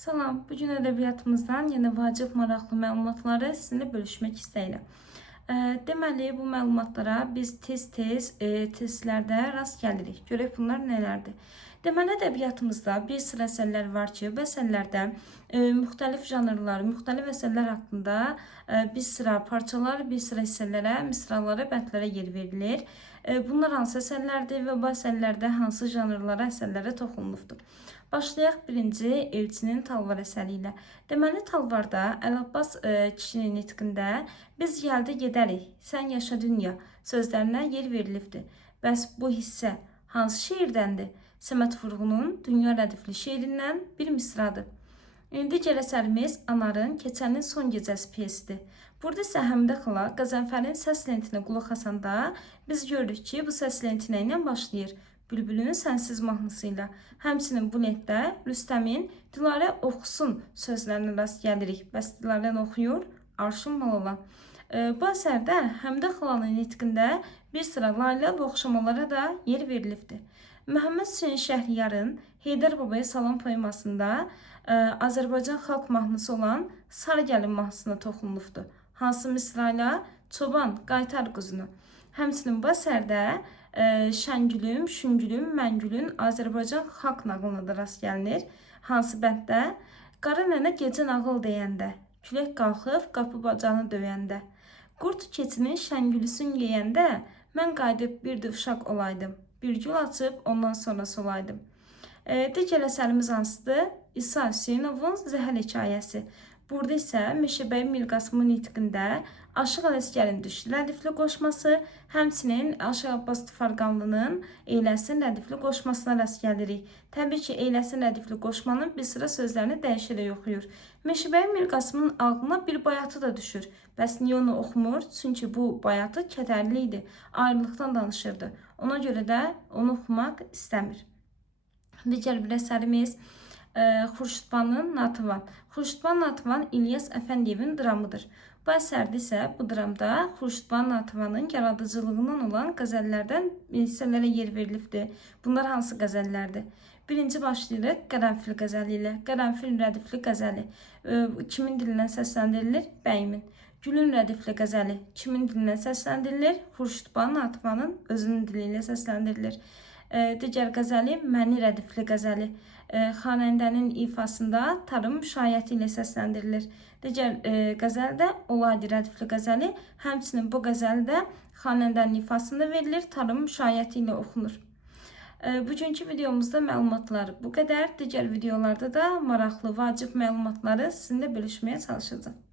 Salam, bugün ədəbiyyatımızdan yeni vacib maraqlı məlumatları sizinlə bölüşmək istəyirəm. Deməli, bu məlumatlara biz tez-tez testlərdə rast gəlirik. Görək bunlar nələrdir? Deməli, ədəbiyyatımızda bir sıra əsərlər var ki, bu əsərlərdə müxtəlif janrlar, müxtəlif əsərlər haqqında bir sıra parçalar, bir sıra hissələrə, misralara, bəndlərə yer verilir. Bunlar hansı əsərlərdir və bu əsərlərdə hansı janrlara, əsərlərə toxunulubdur? Başlayaq birinci Elçinin Talvar əsəri ilə. Deməli, Talvarda Əlabbas kişinin nitqində biz gəldi gedərik, sən yaşa dünya sözlərinə yer verilibdir. Bəs bu hissə hansı şeirdəndir? Səməd Vurğunun Dünya rədifli şeirindən bir misradır. Digər əsərimiz Anarın Keçənin son gecəsi pyesidir. Burada isə Həmidə xala Qəzənfərin səs lentinə qulaq asanda biz görürük ki, bu səs lentinə ilə başlayır. Bülbülün sənsiz mahnısı ilə. Həmçinin bu lentdə Rüstəmin Dilarə oxusun sözlərinə rast gəlirik. Bəs Dilarə oxuyur? Arşın Malala. Bu əsərdə Həmidə xalanın nitqində bir sıra layla və oxşamalara da yer verilibdir. Məhəmməd Hüseyn Şəhriyarın Heydər Babaya Salam poemasında Azərbaycan xalq mahnısı olan Sarı Gəlin mahnısına toxunulubdur. Hansı misra ilə? Çoban, qaytar quzunu. Həmçinin bu əsərdə Şəngülüm, Şüngülüm, Məngülün Azərbaycan xalq nağılına da rast gəlinir. Hansı bənddə? Qara nənə gecə nağıl deyəndə, külək qalxıb qapı bacanı döyəndə, qurd keçinin şəngülüsün yeyəndə, mən qayıdıb bir də uşaq olaydım, bir gül açıb ondan sonra solaydım. Digər əsərimiz hansıdır? İsa Hüseynovun Zəhəl hekayəsi. Burada isə Meşəbəy Mirqasımın nitqində Aşıq Ələsgərin Düşdü rədifli qoşması, həmçinin Aşıq Abbas Tufarqanlının Eyləsin rədifli qoşmasına rast gəlirik. Təbii ki, Eyləsin rədifli qoşmanın bir sıra sözlərini dəyişərək oxuyur. Meşəbəy Mirqasımın ağlına bir bayatı da düşür. Bəs niyə onu oxumur? Çünki bu bayatı kədərli idi, ayrılıqdan danışırdı. Ona görə də onu oxumaq istəmir. Digər bir əsərimiz Xurşudbanın Natıvan. Xurşudban Natıvan İlyas Əfəndiyevin dramıdır. Bu əsərdə isə bu dramda Xurşudban Natıvanın yaradıcılığından olan qəzəllərdən hissələrə yer verilibdir. Bunlar hansı qəzəllərdir? Birinci başlayırıq Qərənfil qəzəli ilə. Qərənfil rədifli qəzəli kimin dilindən səsləndirilir? Bəyimin. Gülün rədifli qəzəli kimin dilindən səsləndirilir? Xurşudban Natıvanın özünün dili ilə səsləndirilir. Digər qəzəli Məni rədifli qəzəli xanəndənin ifasında tarım müşayiəti ilə səsləndirilir. Digər qəzəl də Olaydı rədifli qəzəli, həmçinin bu qəzəl də xanəndənin ifasında verilir, tarım müşayiəti ilə oxunur. Bugünkü videomuzda məlumatlar bu qədər. Digər videolarda da maraqlı, vacib məlumatları sizinlə bölüşməyə çalışacağım.